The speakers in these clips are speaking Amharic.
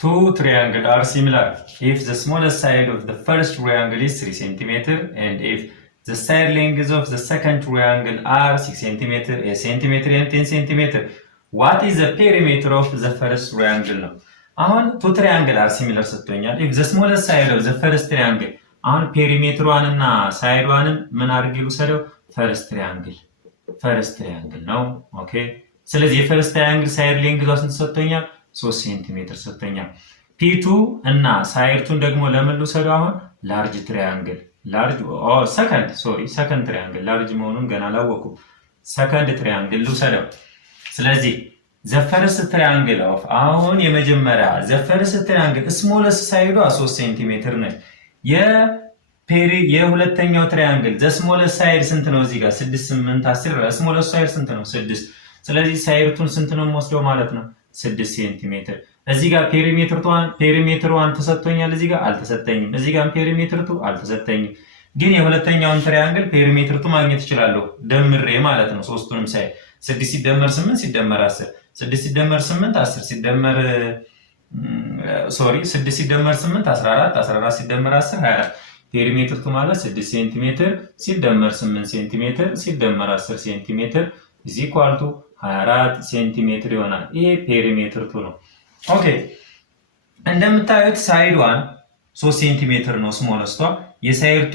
two triangles are similar if the smallest side of the first triangle is 3 cm and if the side lengths of the second triangle are 6 cm, 8 cm and 10 cm. What is the perimeter of the first triangle? አሁን two triangles are similar ሰጥቶኛል። if the smallest side of the first triangle አሁን ፔሪሜትሯን እና ሳይዷንም ምን አድርጌ ልውሰደው? ፈርስት ትሪያንግል ነው። ኦኬ ስለዚህ የፈርስት ትሪያንግል ሳይድ ሌንግዟ ስንት ሰጥቶኛል? 3 ሴንቲሜትር ሰጥቶኛል። ፒቱ እና ሳይድቱን ደግሞ ለምን ልውሰደው? አሁን ላርጅ ትሪያንግል ሰከንድ ትሪያንግል ላርጅ መሆኑን ገና አላወኩም። ሰከንድ ትሪያንግል ልውሰደው። ስለዚህ ዘፈርስት ትሪያንግል ኦፍ አሁን የመጀመሪያ ዘፈርስት ትሪያንግል ስሞለስት ሳይዷ 3 ሴንቲሜትር ነች። የሁለተኛው ትሪያንግል ዘስሞለስት ሳይድ ስንት ነው? እዚህ ጋር 6 8 10 ስሞለስት ሳይድ ስንት ነው? 6። ስለዚህ ሳይድቱን ስንት ነው የምወስደው ማለት ነው? 6 ሴንቲሜትር። እዚህ ጋር ፔሪሜትሯን ተሰጥቶኛል። እዚህ ጋር አልተሰጠኝም። እዚህ ጋር ፔሪሜትርቱ አልተሰጠኝም። ግን የሁለተኛውን ትሪያንግል ፔሪሜትርቱ ማግኘት እችላለሁ ደምሬ ማለት ነው። ሶስቱንም ሳይድ 6 ሲደመር 8 ሲደመር 10 6 ሲደመር 8 10 ሲደመር 6 ሲደመር 8 14 14 ሲደመር 10 24 ፔሪሜትርቱ ማለት 6 ሴንቲሜትር ሲደመር 8 ሴንቲሜትር ሲደመር 10 ሴንቲሜትር is equal to 24 ሴንቲሜትር ይሆናል። ይሄ ፔሪሜትርቱ ነው። ኦኬ እንደምታዩት ሳይዷን 3 ሴንቲሜትር ነው ስሞለስቷ፣ የሳይድቱ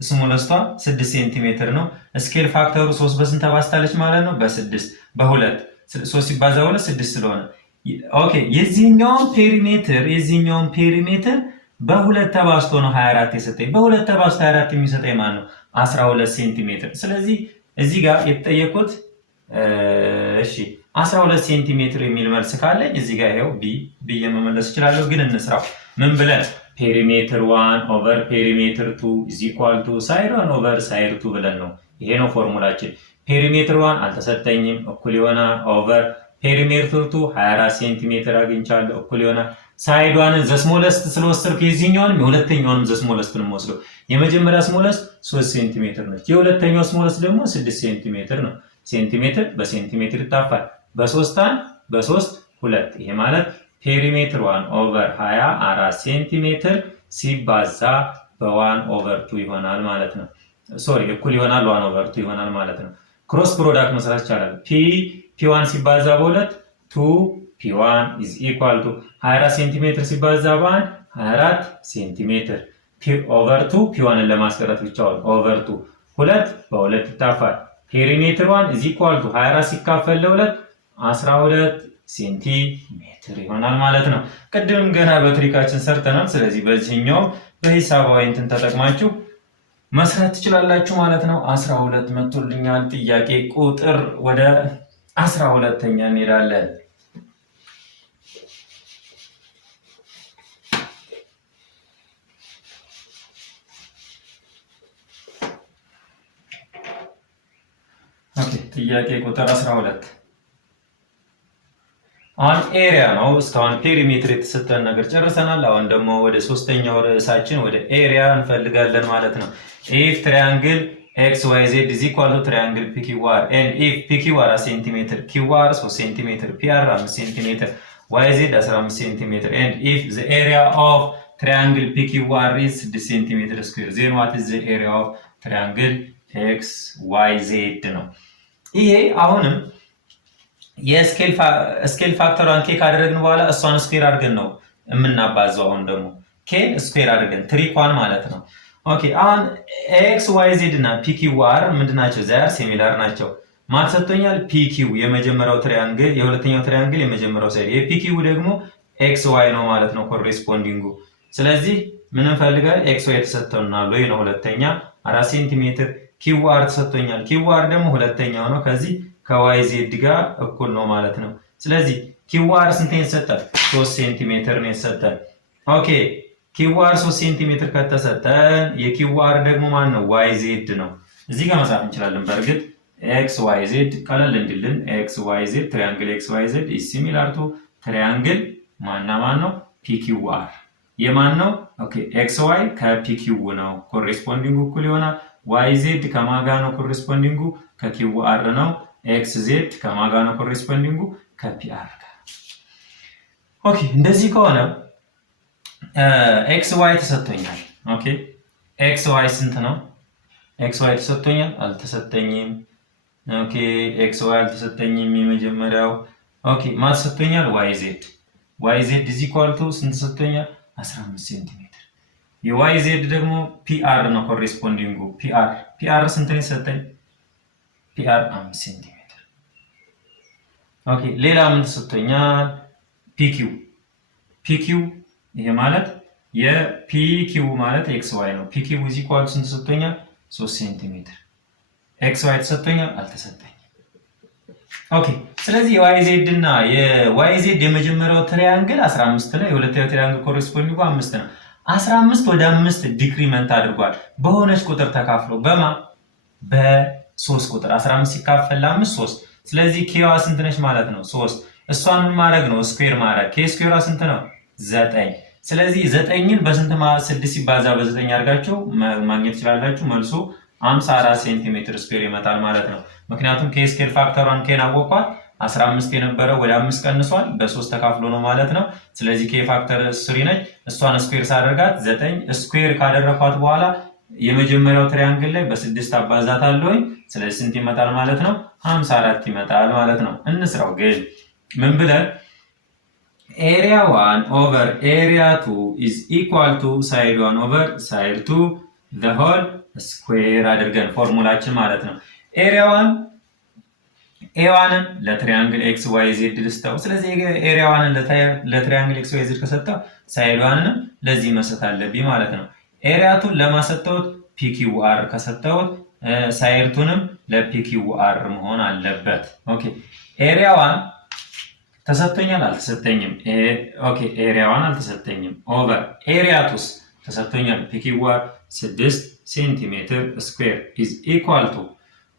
ስሞለስቷ 6 ሴንቲሜትር ነው። ስኬል ፋክተሩ 3 በስንት ተባዝታለች ማለት ነው? በ6 በ2 3 ሲባዛ 2 6 ስለሆነ ኦኬ የዚህኛውን ፔሪሜትር በሁለት ተባዝቶ ነው 24 የሰጠኝ። በሁለት ተባዝቶ 24 የሚሰጠኝ ማን ነው? 12 ሴንቲሜትር። ስለዚህ እዚህ ጋር የተጠየቁት 12 ሴንቲሜትር የሚል መልስ ካለኝ እዚህ ጋር ይሄው ብዬ መመለስ እችላለሁ። ግን እንስራው ምን ብለን ፔሪሜትር 1 ኦቨር ፔሪሜትር 2 is equal to ሳይድ 1 ኦቨር ሳይድ 2 ብለን ነው። ይሄ ነው ፎርሙላችን። ፔሪሜትር 1 አልተሰጠኝም፣ እኩል ይሆናል ኦቨር ፔሪሜትር 2 24 ሴንቲሜትር አግኝቻለሁ፣ እኩል ይሆናል ሳይዷን ዘስሞለስት ስለወሰድኩ የዚህኛውንም የሁለተኛውንም ዘስሞለስትን ወስደው የመጀመሪያ ስሞለስት 3 ሴንቲሜትር ነች። የሁለተኛው ስሞለስት ደግሞ 6 ሴንቲሜትር ነው። ሴንቲሜትር በሴንቲሜትር ይጣፋል። በ3 1 በ3 2 ይሄ ማለት ፔሪሜትር 1 ኦቨር 24 ሴንቲሜትር ሲባዛ በ1 ኦቨር 2 ይሆናል ማለት ነው። እኩል ይሆናል 1 ኦቨር 2 ይሆናል ማለት ነው። ክሮስ ፕሮዳክት መስራት ይቻላል። ፒ1 ሲባዛ በ2 2 ፒ1 is equal to 24 ሴንቲሜትር ሲባዛ በ1 24 ሴንቲሜትር ኦቨር 2 ፒ1ን ለማስቀረት ብቻውን ኦቨር 2 2 በ2 ይጣፋል። ፔሪሜትር 1 is equal to 24 ሲካፈል ለ2 12 ሴንቲሜትር ይሆናል ማለት ነው። ቅድም ገና በትሪካችን ሰርተናል። ስለዚህ በዚህኛው በሂሳባዊ እንትን ተጠቅማችሁ መስራት ትችላላችሁ ማለት ነው። 12 መጥቶልኛል። ጥያቄ ቁጥር ወደ 12ኛ እንሄዳለን። ጥያቄ ቁጥር 12 አሁን ኤሪያ ነው። እስካሁን ፔሪሜትር የተሰጠን ነገር ጨርሰናል። አሁን ደግሞ ወደ ሶስተኛው ርዕሳችን ወደ ኤሪያ እንፈልጋለን ማለት ነው። if triangle xyz is equal to triangle pqr and if pqr 1 cm qr 3 cm pr 5 cm yz 15 cm and if the area of triangle pqr is 6 cm square then what is the area of triangle xyz ነው። ይሄ አሁንም የስኬል ፋክተሯን ኬክ አደረግን በኋላ እሷን ስኩዌር አድርገን ነው የምናባዛው። አሁን ደግሞ ኬን ስኩዌር አድርገን ትሪኳን ማለት ነው። ኦኬ አሁን ኤክስ ዋይ ዜድ እና ፒኪው አር ምንድናቸው? ዛር ሲሚላር ናቸው። ማት ሰጥቶኛል። ፒኪው የመጀመሪያው ትሪያንግል የሁለተኛው ትሪያንግል የመጀመሪያው ሳይድ የፒኪው ደግሞ ኤክስ ዋይ ነው ማለት ነው ኮሬስፖንዲንጉ። ስለዚህ ምን እንፈልጋለን? ኤክስ ዋይ ተሰጥቶናል ወይ ነው ሁለተኛ 4 ሴንቲሜትር ኪው አር ተሰጥቶኛል። ኪው አር ደግሞ ሁለተኛው ነው። ከዚህ ከዋይ ዜድ ጋር እኩል ነው ማለት ነው። ስለዚህ ኪው አር ስንት ይሰጣል? 3 ሴንቲሜትር ነው ይሰጣል። ኦኬ ኪው አር 3 ሴንቲሜትር ከተሰጠን የኪው አር ደግሞ ማን ነው? ዋይ ዜድ ነው። እዚህ ጋር መጻፍ እንችላለን። በእርግጥ ኤክስ ዋይ ዜድ ቀለል እንዲልን ኤክስ ዋይ ዜድ ትሪያንግል ኤክስ ዋይ ዜድ ኢዝ ሲሚላር ቱ ትሪያንግል ማንና ማን ነው? ፒኪው አር የማን ነው? ኦኬ ኤክስ ዋይ ከፒኪው ነው ኮሬስፖንዲንጉ እኩል ይሆናል። ዋይ ዜድ ከማጋ ነው ኮሬስፖንዲንጉ? ከኪው አር ነው። ኤክስ ዜድ ከማጋ ነው ኮሬስፖንዲንጉ? ከፒ አር ጋር። ኦኬ እንደዚህ ከሆነ ኤክስ ዋይ ተሰጥቶኛል። ኦኬ ኤክስ ዋይ ስንት ነው? ኤክስ ዋይ ተሰጥቶኛል? አልተሰጠኝም። ኦኬ ኤክስ ዋይ አልተሰጠኝም የመጀመሪያው። ኦኬ ማ ተሰጥቶኛል? ዋይ ዜድ። ዋይ ዜድ ኢዝ ኢኳል ቱ ስንት ተሰጥቶኛል? 15 ሴንቲሜትር። የዋይ ዜድ ደግሞ ፒአር ነው ኮሬስፖንዲንጉ። ፒአር ስንት ነው የሰጠኝ? ፒአር 5 ሴንቲሜትር። ኦኬ ሌላ ምን ተሰጥቶኛል? ፒኪው። ፒኪው ይሄ ማለት የፒኪው ማለት ኤክስ ዋይ ነው። ፒኪው ኢዝ ኢኳል ቱ ስንት ተሰጥቶኛል? 3 ሴንቲሜትር። ኤክስ ዋይ ተሰጥቶኛል? አልተሰጠኝም። ኦኬ ስለዚህ የዋይ ዜድ እና የዋይ ዜድ የመጀመሪያው ትሪያንግል 15 ነው። የሁለተኛው ትሪያንግል ኮሬስፖንዲንጉ 5 ነው። 15 ወደ 5 ዲክሪመንት አድርጓል በሆነች ቁጥር ተካፍሎ በማ በ3 ቁጥር 15 ሲካፈል ለ5 3። ስለዚህ ኬዋ ስንት ነች ማለት ነው? 3። እሷን ምን ማድረግ ነው? ስኩዌር ማድረግ። ኬ ስኩዌሯ ስንት ነው? 9። ስለዚህ 9ን በስንት 6 ሲባዛ በ9 አድርጋችሁ ማግኘት ትችላላችሁ። መልሱ 54 ሴንቲሜትር ስኩዌር ይመጣል ማለት ነው። ምክንያቱም ኬ ስኩዌር ፋክተሯን ኬን አወቋት 15 የነበረው ወደ 5 ቀንሷል፣ በ3 ተካፍሎ ነው ማለት ነው። ስለዚህ ኬ ፋክተር 3 ነች። እሷን ስኩዌር ሳደርጋት 9 ስኩዌር ካደረኳት በኋላ የመጀመሪያው ትሪያንግል ላይ በ6 አባዛት አለውኝ። ስለዚህ ስንት ይመጣል ማለት ነው? 54 ይመጣል ማለት ነው። እንስራው ግን ምን ብለን ኤሪያ 1 ኦቨር ኤሪያ 2 ኢዝ ኢኳል ቱ ሳይድ 1 ኦቨር ሳይድ 2 ዘ ሆል ስኩዌር አድርገን ፎርሙላችን ማለት ነው። ኤሪያ 1 ኤዋንን ለትሪያንግል ኤክስ ዋይ ዜድ ልስተው። ስለዚህ ኤሪያ 1ን ለትሪያንግል ኤክስ ዋይ ዜድ ከሰጠው ሳይድ 1ንም ለዚህ መስጠት አለብኝ ማለት ነው። ኤሪያ 2 ለማሰጠውት ፒኪው አር ከሰጠውት ሳይድ 2ንም ለፒኪው አር መሆን አለበት። ኦኬ ኤሪያ 1 ተሰጥቶኛል? አልተሰጠኝም። ኦኬ ኤሪያ 1 አልተሰጠኝም። ኦቨር ኤሪያ 2 ተሰጥቶኛል። ፒኪው አር 6 ሴንቲሜትር ስኩዌር ኢዝ ኢኳል ቱ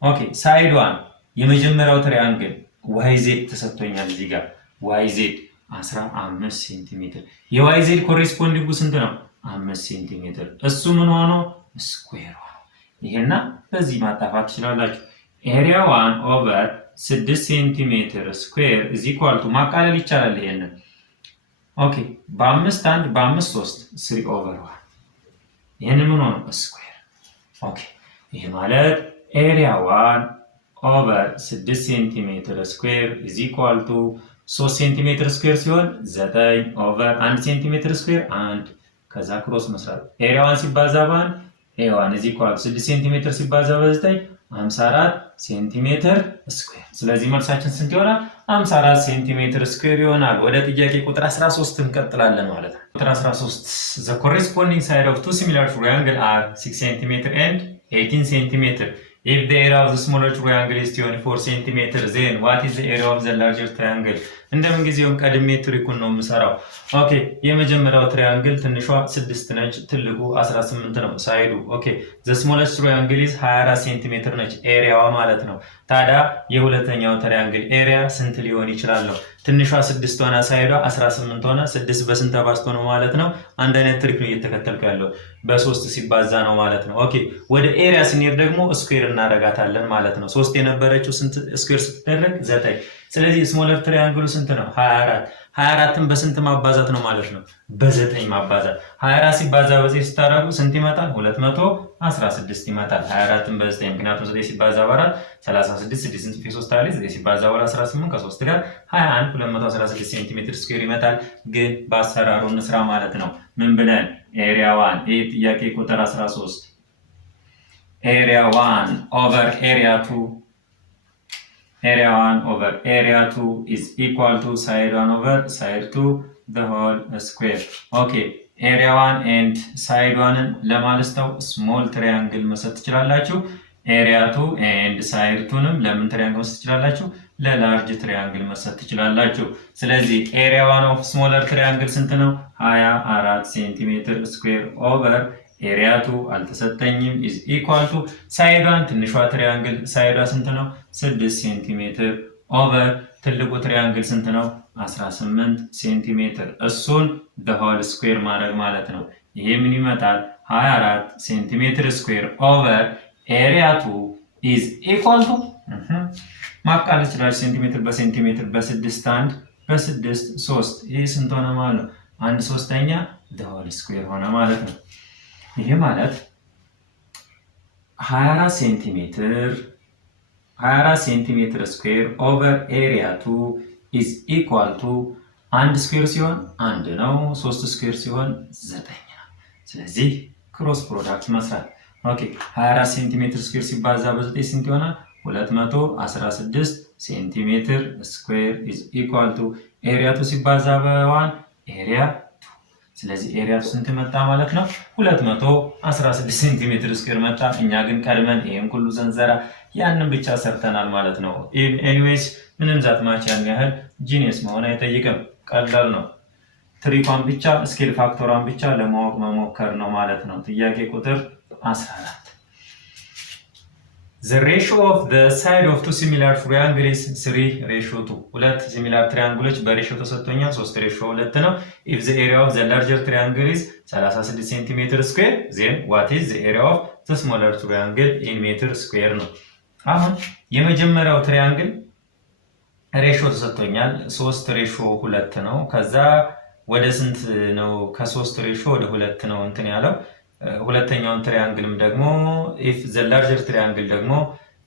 ኦኬ ሳይድ 1 የመጀመሪያው ትሪያንግል ዋይ ዜድ ተሰጥቶኛል። እዚህ ጋር ዋይ ዜድ 15 ሴንቲሜትር። የዋይ ዜድ ኮሬስፖንዲንጉ ስንት ነው? 5 ሴንቲሜትር። እሱ ምን ሆኖ ስኩዌር ሆኖ ይሄና በዚህ ማጣፋት ትችላላችሁ። ኤሪያ 1 ኦቨር 6 ሴንቲሜትር ስኩዌር ኢዝ ኢኳል ቱ ማቃለል ይቻላል። ይሄንን ኦኬ በ5 1 በ5 3 3 ኦቨር 1 ይሄን ምን ሆኖ ስኩዌር። ኦኬ ይሄ ማለት ኤሪያ 1 ኦቨር 6 ሴንቲሜትር ስኩዌር ኢዝ ኢኳል ቱ 3 ሴንቲሜትር ስኩዌር ሲሆን 9 ኦቨር 1 ሴንቲሜትር ስኩዌር 1 ከዛ ክሮስ መስራት ኤሪያ 1 ሲባዛ በ1 ኤሪያ 1 ኢዝ ኢኳል ቱ 6 ሴንቲሜትር ሲባዛ በ9 54 ሴንቲሜትር ስኩዌር። ስለዚህ መልሳችን ስንት ይሆናል? 54 ሴንቲሜትር ስኩዌር ይሆናል። ወደ ጥያቄ ቁጥር 13 እንቀጥላለን ማለት ነው። ቁጥር 13 the corresponding side of two similar triangles are 6 cm and 18 cm. If the area of the smaller triangle is 24 cm, then what is the area of the larger triangle? እንደምን ጊዜውም ቀድሜ ትሪኩን ነው የምሰራው። ኦኬ የመጀመሪያው ትሪያንግል ትንሿ 6 ነች፣ ትልቁ 18 ነው ሳይዱ። ኦኬ the smallest triangle is 24 ሴንቲሜትር ነች ኤሪያዋ ማለት ነው። ታዲያ የሁለተኛው ትሪያንግል ኤሪያ ስንት ሊሆን ይችላል? ትንሿ 6 ሆነ ሳይዷ 18 ሆነ 6 በስንት ተባዝቶ ነው ማለት ነው? አንድ አይነት ትሪክ ነው እየተከተልኩ ያለው በ3 ሲባዛ ነው ማለት ነው። ኦኬ ወደ ኤሪያ ስንሄድ ደግሞ ስኩዌር እናደርጋታለን ማለት ነው። 3 የነበረችው ስንት ስኩዌር ስትደረግ 9። ስለዚህ ስሞለር ትሪያንግሉ ስንት ነው? 24። 24ን በስንት ማባዛት ነው ማለት ነው? በ9 ማባዛት። 24 ሲባዛ በ9 ስታደርጉ ስንት ይመጣል? 216 ይመጣል። 24ን በ9 ምክንያቱም 9 ሲባዛ በ4 36 6 3 አለ 9 ሲባዛ በ18 ከ3 ጋር 21 216 ሴንቲሜትር ስኩዌር ይመጣል። ግን በአሰራሩ እንስራ ማለት ነው። ምን ብለን ኤሪያ 1 ይህ ጥያቄ ቁጥር 13 ኤሪያ 1 ኦቨር ኤሪያ 2 area 1 over area 2 is equal to side 1 over side 2 the whole square. Okay, area 1 and side 1 ለማለስተው small triangle መስጠት ትችላላችሁ። area 2 and side 2ንም ለምን triangle መስጠት ትችላላችሁ? ለላርጅ triangle መስጠት ትችላላችሁ። ስለዚህ area 1 of smaller triangle ስንት ነው? 24 ሴንቲሜትር ስኩዌር ኦቨር ኤሪያ 2 አልተሰጠኝም is equal to ሳይድ 1 ትንሿ ትሪያንግል ሳይዷ ስንት ነው? 6 ሴንቲሜትር ኦቨር ትልቁ ትሪያንግል ስንት ነው? 18 ሴንቲሜትር። እሱን the whole square ማድረግ ማለት ነው። ይሄ ምን ይመጣል? 24 ሴንቲሜትር ስኩዌር ኦቨር ኤሪያ 2 is equal to ማቃለል ይችላል። ሴንቲሜትር በሴንቲሜትር በ6 1 በ6 3 ይሄ ስንት ሆነ ማለት ነው? 1/3 ሆል ስኩዌር ሆነ ማለት ነው። ይሄ ማለት 24 ሴንቲሜትር ስኩዌር ኦቨር ኤሪያ 2 ኢዝ ኢኳል ቱ 1 ስኩዌር ሲሆን 1 ነው፣ 3 ስኩዌር ሲሆን 9 ነው። ስለዚህ ክሮስ ፕሮዳክት መስራት። ኦኬ 24 ሴንቲሜትር ስኩዌር ሲባዛ በ9 ስንት ይሆናል? 216 ሴንቲሜትር ስኩዌር ኢዝ ኢኳል ቱ ኤሪያ 2 ሲባዛ በ1 ኤሪያ 2። ስለዚህ ኤሪያ 2 ስንት መጣ ማለት ነው? 216 ሴንቲሜትር ስኩዌር መጣ። እኛ ግን ቀድመን ይሄን ሁሉ ዘንዘራ ያንን ብቻ ሰርተናል ማለት ነው። ኤኒዌይስ ምንም ዛትማች ያን ያህል ጂኒየስ መሆን አይጠይቅም። ቀላል ነው። ትሪኳን ብቻ ስኬል ፋክተሯን ብቻ ለማወቅ መሞከር ነው ማለት ነው። ጥያቄ ቁጥር 14 The ratio of the side of two similar triangles is 3:2. ሁለት ሲሚላር ትሪያንግሎች በሬሽዮ ተሰጥቶኛል። 3:2 ነው። If the area of the larger triangle is 36 cm square, then what is the area of the smaller triangle in meter square ነው። አሁን የመጀመሪያው ትሪያንግል ሬሽዮ ተሰጥቶኛል 3:2 ነው። ከዛ ወደ ስንት ነው? ከ3 ሬሽዮ ወደ 2 ነው እንትን ያለው። ሁለተኛውን ትሪያንግልም ደግሞ if the larger triangle ደግሞ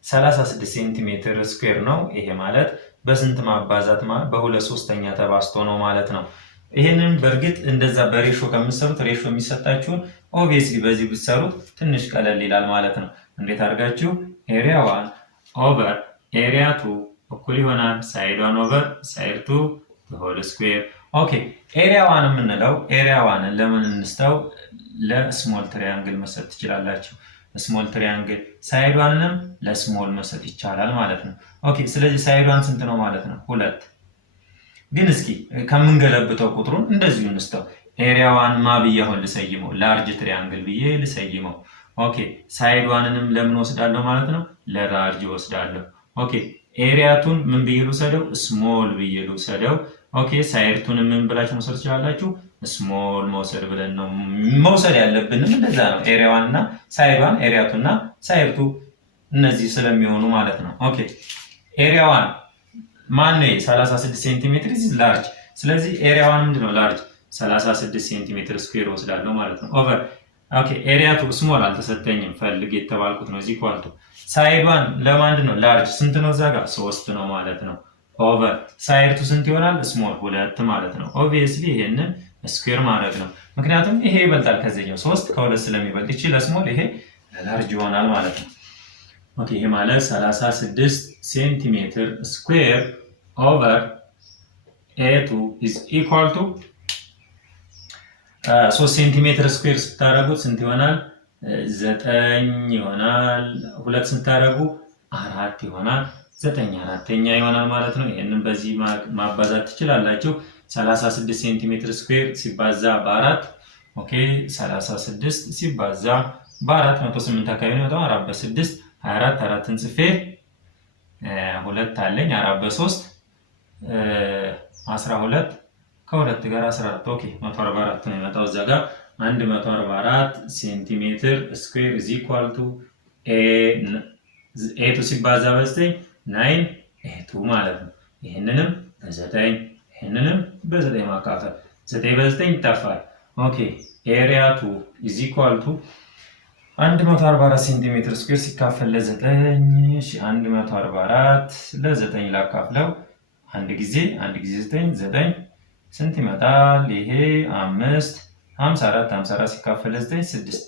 36 ሴንቲሜትር ስኩዌር ነው። ይሄ ማለት በስንት ማባዛት በ2/3 ተባዝቶ ነው ማለት ነው። ይሄንን በእርግጥ እንደዛ በሬሽዮ ከምትሰሩት ሬሽዮ የሚሰጣችሁን ኦብቪየስሊ በዚህ ብትሰሩት ትንሽ ቀለል ይላል ማለት ነው። እንዴት አድርጋችሁ ኤሪያ 1 ኦቨር ኤሪያ 2 እኩል ይሆናል ሳይድ 1 ኦቨር ሳይድ 2 ሆል ስኩዌር። ኦኬ ኤሪያ 1 የምንለው ኤሪያ 1 ለምን እንስተው? ለስሞል ትሪያንግል መስጠት ትችላላችሁ። ስሞል ትሪያንግል ሳይድ 1ንም ለስሞል መስጠት ይቻላል ማለት ነው። ኦኬ ስለዚህ ሳይድ 1 ስንት ነው ማለት ነው? 2። ግን እስኪ ከምንገለብጠው ቁጥሩን እንደዚሁ እንስተው። ኤሪያ 1 ማ ብዬ አሁን ልሰይመው? ላርጅ ትሪያንግል ብዬ ልሰይመው። ኦኬ ሳይድ 1ንም ለምን ወስዳለሁ ማለት ነው? ለላርጅ ወስዳለሁ። ኦኬ ኤሪያ 2ን ምን ብዬ ልውሰደው? ስሞል ብዬ ልውሰደው። ኦኬ ሳይድ 2ን ምን ብላችሁ መውሰድ ትችላላችሁ? ስሞል መውሰድ ብለን ነው መውሰድ ያለብንም እንደዛ ነው። ኤሪያ 1 እና ሳይድ 1 ኤሪያ 2 እና ሳይድ 2 እነዚህ ስለሚሆኑ ማለት ነው። ኦኬ ኤሪያ 1 ማን ነው? 36 ሴንቲሜትር ኢዝ ላርጅ። ስለዚህ ኤሪያ 1 ምንድነው? ላርጅ 36 ሴንቲሜትር ስኩዌር ወስዳለሁ ማለት ነው። ኦቨር ኦኬ ኤሪያ 2 ስሞል አልተሰጠኝም፣ ፈልግ የተባልኩት ነው። እዚህ ኳልቱ ሳይድ 1 ለማንድ ነው? ላርጅ ስንት ነው? እዛ ጋር 3 ነው ማለት ነው። ኦቨር ሳይድ 2 ስንት ይሆናል? ስሞል 2 ማለት ነው። ኦብቪየስሊ ይሄንን ስኩዌር ማድረግ ነው። ምክንያቱም ይሄ ይበልጣል ከዚህኛው 3 ከ2 ስለሚበልጥ ይቺ ለስሞል ይሄ ለላርጅ ይሆናል ማለት ነው። ኦኬ ይሄ ማለት 36 ሴንቲሜትር ስኩዌር ኦቨር ኤ2 ኢዝ ኢኳል ቱ 3 ሴንቲሜትር ስኩዌር ስታደርጉት ስንት ይሆናል? 9 ይሆናል። 2 ስታደርጉ 4 ይሆናል። 9/4 ይሆናል ማለት ነው። ይሄንን በዚህ ማባዛት ትችላላችሁ። 36 ሴንቲሜትር ስኩዌር ሲባዛ በ4 ኦኬ 36 ሲባዛ በ4 108 አካባቢ ነው። 4 በ6 24 4ን ጽፌ 2 አለኝ 4 በ3 12 ከ2 ጋር 14 ኦኬ 144 ነው የመጣው እዛ ጋር 144 ሴንቲሜትር ስኩዌር ኢዝ ኢኳል ቱ ኤ2 ሲባዛ በ9 9 ኤ2 ማለት ነው። ይሄንንም በ9 ይሄንንም በ9 ማካፈል 9 በ9 ይጠፋል። ኦኬ ኤሪያ 2 ኢዝ ኢኳል ቱ 144 ሴንቲሜትር ስኩዌር ሲካፈል ለ9 144 ለ9 ላካፍለው አንድ ጊዜ 9 ስንት ይመጣል? ይሄ 5 54 54 ሲካፈል ለ9 6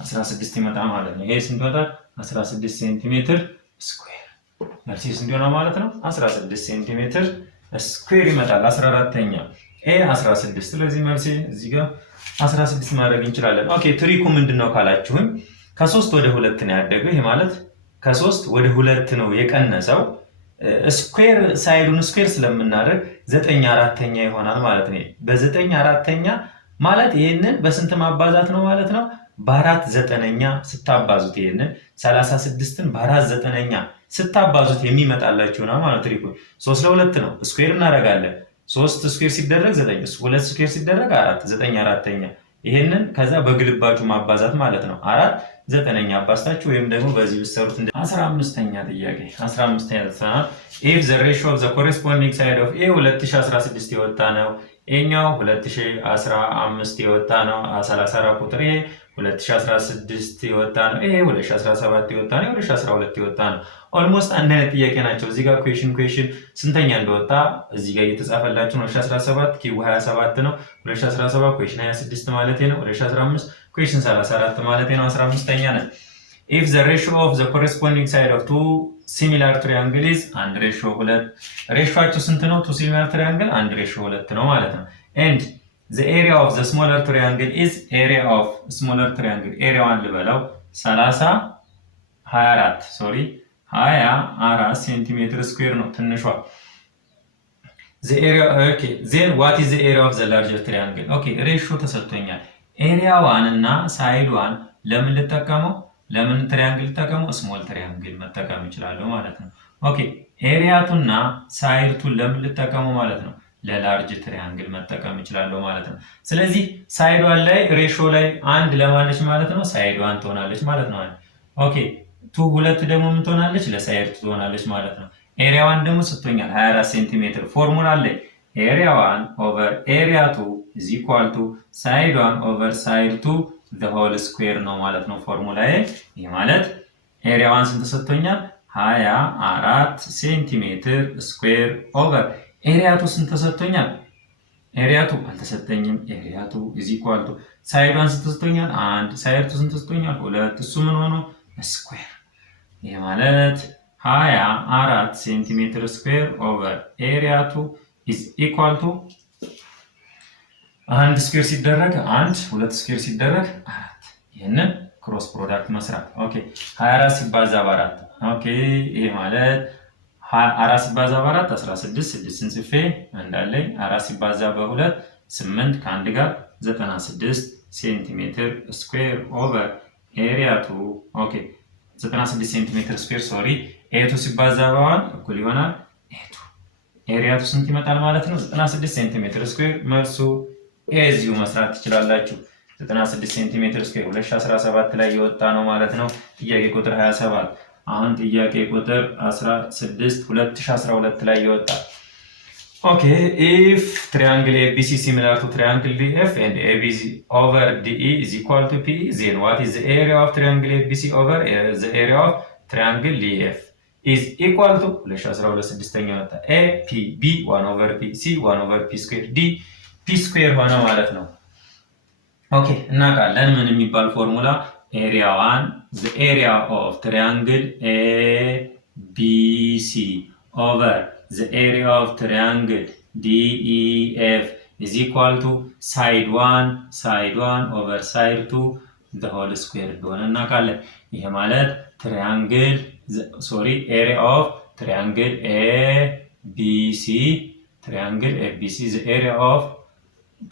16 ይመጣ ማለት ነው። ይሄ ስንት ይመጣል? 16 ሴንቲሜትር ስኩዌር። መልሲ ስንት ይሆናል ማለት ነው? 16 ሴንቲሜትር ስኩዌር ይመጣል። 14ኛ ኤ 16። ስለዚህ መልሲ እዚህ ጋር 16 ማድረግ እንችላለን። ኦኬ ትሪኩ ምንድነው ካላችሁኝ ከ3 ወደ 2 ነው ያደገው። ይሄ ማለት ከ3 ወደ 2 ነው የቀነሰው። ስኩዌር ሳይዱን ስኩዌር ስለምናደርግ 9/4 ይሆናል ማለት ነው። በ9/4 ማለት ይሄንን በስንት ማባዛት ነው ማለት ነው? በ4/9 ስታባዙት ይሄንን 36ን በ4/9 ስታባዙት የሚመጣላችሁ ነው ማለት ትሪኩ 3 ለ2 ነው። ስኩዌር እናደርጋለን። 3 ስኩዌር ሲደረግ 9 2 ስኩዌር ሲደረግ 4 9/4 ይሄንን ከዛ በግልባጩ ማባዛት ማለት ነው። 4 9ኛ አባስታችሁ ወይም ደግሞ በዚህ ብትሰሩት 15ኛ ጥያቄ 15ኛ ተሰናል if the ratio of the corresponding side of A 2016 የወጣ ነው ኤኛው 2015 የወጣ ነው 34 ቁጥር 2016 የወጣ ነው 2017 የወጣ ነው 2012 የወጣ ነው ኦልሞስት አንድ አይነት ጥያቄ ናቸው እዚህ ጋር ኩዌሽን ስንተኛ እንደወጣ እዚህ ጋር እየተጻፈላችሁ ነው 2017 ኪው 27 ነው 2017 ኩዌሽን 26 ማለት ነው 2015 ኩዌሽን 34 ማለት ነው 15ኛ ነው if the ratio of the corresponding side of two similar triangle is 1:2 ሬሾአቸው ስንት ነው two similar triangle 1:2 ነው ማለት ነው and the area of the smaller triangle is area of smaller triangle area one ልበለው 24 ሴንቲሜትር ስኩዌር ነው ትንሿ the area okay then what is the area of the larger triangle okay ሬሾ ተሰጥቶኛል area 1 እና side 1 ለምን ልጠቀመው ለምን ትሪያንግል ልጠቀመው ስሞል ትሪያንግል መጠቀም ይችላል ማለት ነው ኦኬ ኤሪያ 2 እና ሳይድ 2 ለምን ልጠቀመው ማለት ነው ለላርጅ ትሪያንግል መጠቀም ይችላል ማለት ነው ስለዚህ ሳይድ 1 ላይ ሬሾ ላይ 1 ለማለች ማለት ነው ሳይድ 1 ትሆናለች ማለት ነው ኦኬ 2 ደግሞ ምን ትሆናለች ለሳይድ 2 ትሆናለች ማለት ነው ኤሪያ 1 ደግሞ ሰጥቶኛል 24 ሴንቲሜትር ፎርሙላ ላይ ኤሪያ 1 ኦቨር ኤሪያ 2 is equal to side 1 over side 2 the whole square ነው ማለት ነው ፎርሙላዬ ይሄ ማለት ኤሪያ 1 ስንት ሰጥቶኛል 24 ሴንቲሜትር ስኩዌር ኦቨር ኤሪያ 2 ስንት ሰጥቶኛል ኤሪያ 2 አልተሰጠኝም ኤሪያ 2 is equal to ሳይድ 1 ስንት ሰጥቶኛል 1 ሳይድ 2 ስንት ሰጥቶኛል 2 እሱ ምን ሆኖ ስኩዌር ይሄ ማለት 24 ሴንቲሜትር ስኩዌር ኦቨር ኤሪያ 2 is equal to አንድ ስኩዌር ሲደረግ 1 2 ስኩዌር ሲደረግ 4 ይሄንን ክሮስ ፕሮዳክት መስራት ኦኬ 24 ሲባዛ በ4 ኦኬ ይሄ ማለት 4 ሲባዛ በ4 16 6 ጽፌ እንዳለኝ 4 ሲባዛ በ2 8 ከአንድ ጋር 96 ሴንቲሜትር ስኩዌር ኦቨር ኤሪያ 2 ኦኬ 96 ሴንቲሜትር ስኩዌር ሶሪ ኤ2 ሲባዛ በ1 እኩል ይሆናል ኤ2 ኤሪያ 2 ስንት ይመጣል ማለት ነው 96 ሴንቲሜትር ስኩዌር መልሱ ኤዚው መስራት ትችላላችሁ 96 ሴንቲሜትር ስኩዌር 2017 ላይ የወጣ ነው ማለት ነው ጥያቄ ቁጥር 27 አሁን ጥያቄ ቁጥር 16 2012 ላይ የወጣ ኦኬ if triangle ABC similar to triangle DF and ABC over DE is equal to P then what is the area of triangle ABC over the area of triangle DF is equal to 2012 ስድስተኛ ወጣ A P B 1 over P C 1 over P square D P square ሆነ ማለት ነው ኦኬ እናውቃለን ምን የሚባል ፎርሙላ ኤሪያ 1 the area of triangle ABC over the area of triangle DEF is equal to side 1 over side 2 the whole square እንደሆነ እናውቃለን ይሄ ማለት triangle area of triangle ABC the area of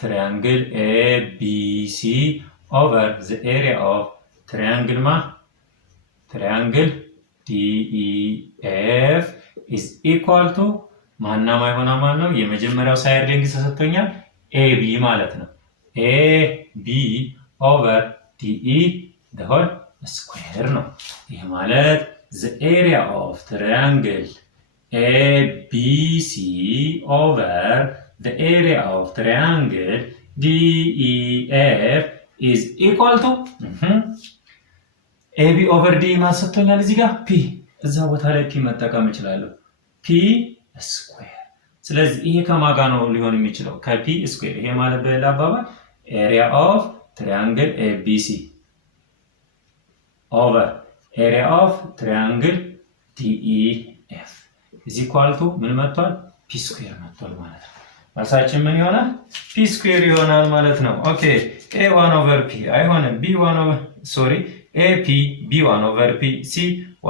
triangle ABC over the area of triangle DEF is equal to ማንና ማይሆና ማለት ነው የመጀመሪያው ሳይድ ሌንግዝ ተሰጥቶኛል AB ማለት ነው AB over DE the whole square ነው ይሄ ማለት the area of triangle ABC over the area of triangle DEF is equal to AB over D ማለት ሰጥቶኛል እዚህ ጋር P እዛ ቦታ ላይ P መጠቀም እችላለሁ P square ስለዚህ ይሄ ከማጋ ነው ሊሆን የሚችለው ከP square ይሄ ማለት በሌላ አባባል area of triangle ABC over area of triangle DEF is equal to ምን መጥቷል P square መጥቷል ማለት ነው መልሳችን ምን ይሆናል P square ይሆናል ማለት ነው ኦኬ A1 over P አይሆንም B1 over AP B1 over P C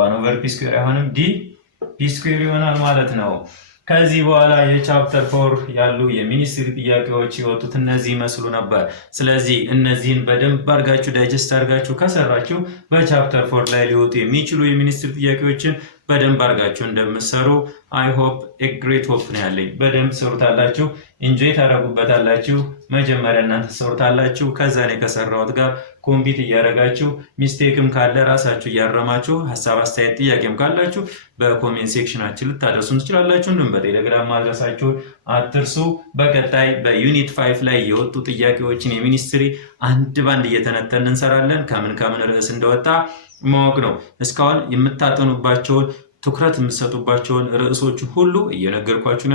1 over P square አይሆንም D P square ይሆናል ማለት ነው ከዚህ በኋላ የቻፕተር 4 ያሉ የሚኒስትሪ ጥያቄዎች ይወጡት እነዚህ መስሉ ነበር ስለዚህ እነዚህን በደንብ አድርጋችሁ ዳይጀስት አድርጋችሁ ከሰራችሁ በቻፕተር 4 ላይ ሊወጡ የሚችሉ የሚኒስትሪ ጥያቄዎችን በደንብ አድርጋችሁ እንደምትሰሩ I hope a great hope ነው ያለኝ በደንብ ሰሩታላችሁ ኢንጆይ ታደርጉበታላችሁ መጀመሪያ እናንተ ትሰሩታላችሁ። ከዛ እኔ ከሰራሁት ጋር ኮምፒት እያደረጋችሁ ሚስቴክም ካለ ራሳችሁ እያረማችሁ ሀሳብ፣ አስተያየት፣ ጥያቄም ካላችሁ በኮሜንት ሴክሽናችን ልታደርሱን ትችላላችሁ። እንዲሁም በቴሌግራም ማድረሳችሁን አትርሱ። በቀጣይ በዩኒት 5 ላይ የወጡ ጥያቄዎችን የሚኒስትሪ አንድ ባንድ እየተነተን እንሰራለን። ከምን ርዕስ እንደወጣ ማወቅ ነው። እስካሁን የምታጠኑባቸውን ትኩረት የምትሰጡባቸውን ርዕሶች ሁሉ እየነገርኳችሁ